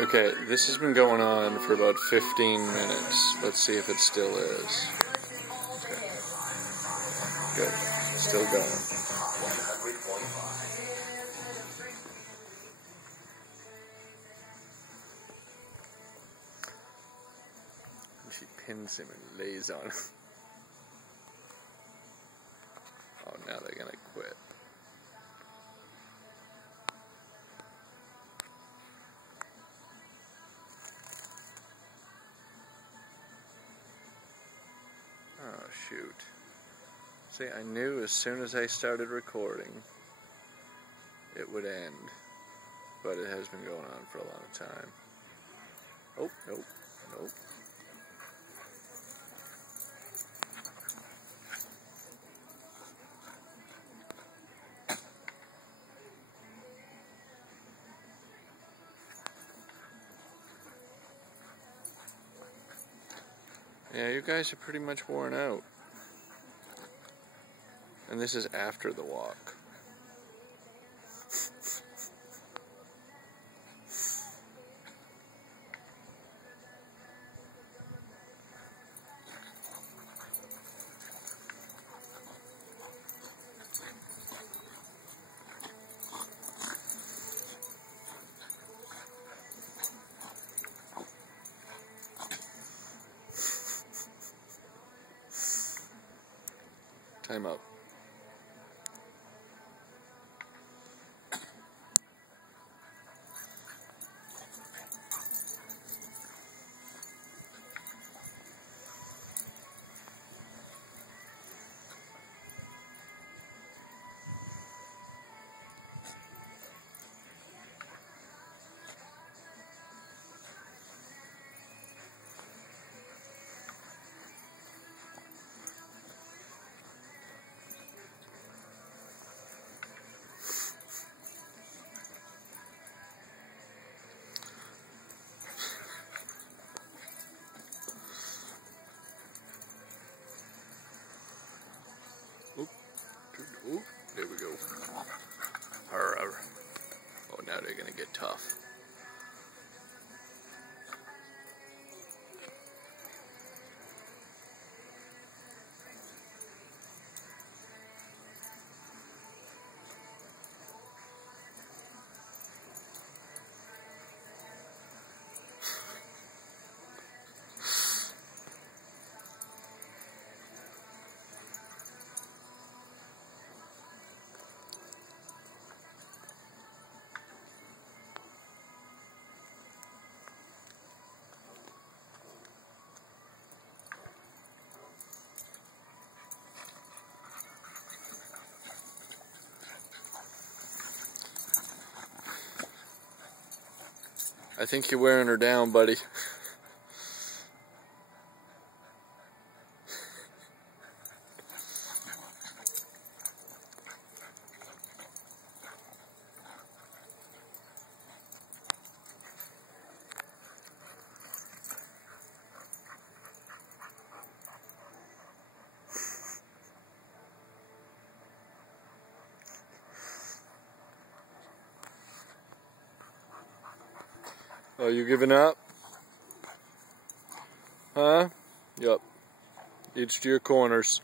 Okay, this has been going on for about 15 minutes. Let's see if it still is. Okay. Good. Still going. And she pins him and lays on him. Oh, now they're gonna quit. Oh, shoot. See, I knew as soon as I started recording it would end, but it has been going on for a long time. Oh, nope, nope. Yeah, you guys are pretty much worn out. And this is after the walk. Time out. Oop, there we go. Arr. Oh, now they're gonna get tough. I think you're wearing her down, buddy. Oh, you giving up? Huh? Yup. It's to your corners.